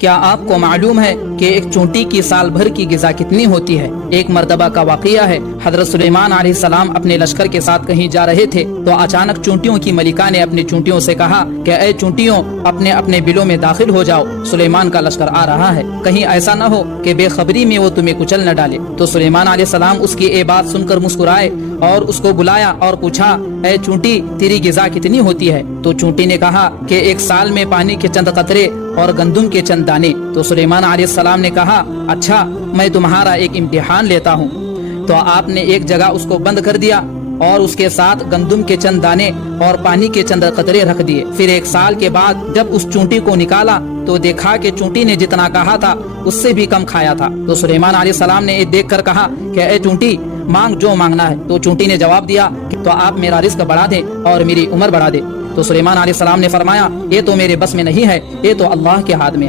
क्या आपको मालूम है कि एक चूंटी की साल भर की गिजा कितनी होती है? एक मर्तबा का वाक़िया है। हज़रत सुलेमान अलैहिस्सलाम अपने लश्कर के साथ कहीं जा रहे थे तो अचानक चूंटियों की मलिका ने अपनी चूंटियों से कहा कि ऐ चूंटियों, अपने अपने बिलों में दाखिल हो जाओ, सुलेमान का लश्कर आ रहा है। कहीं ऐसा न हो कि बेखबरी में वो तुम्हें कुचल न डाले। तो सुलेमान अलैहिस्सलाम उसकी ये बात सुनकर मुस्कुराए और उसको बुलाया और पूछा, ऐ चूंटी, तेरी गिजा कितनी होती है? तो चूंटी ने कहा कि एक साल में पानी के चंद कतरे और गंदुम के चंद दाने। तो सुलेमान अलैहिस्सलाम ने कहा, अच्छा, मैं तुम्हारा एक इम्तिहान लेता हूँ। तो आपने एक जगह उसको बंद कर दिया और उसके साथ गंदुम के चंद दाने और पानी के चंद कतरे रख दिए। फिर एक साल के बाद जब उस चूंटी को निकाला तो देखा कि चूंटी ने जितना कहा था उससे भी कम खाया था। तो सुलेमान अलैहिस्सलाम ने ये देखकर कहा कि ऐ चूंटी, मांग जो मांगना है। तो चूंटी ने जवाब दिया कि तो आप मेरा रिस्क बढ़ा दें और मेरी उम्र बढ़ा दे। तो सुलेमान अलैहिस्सलाम ने फरमाया, ये तो मेरे बस में नहीं है, ये तो अल्लाह के हाथ में है।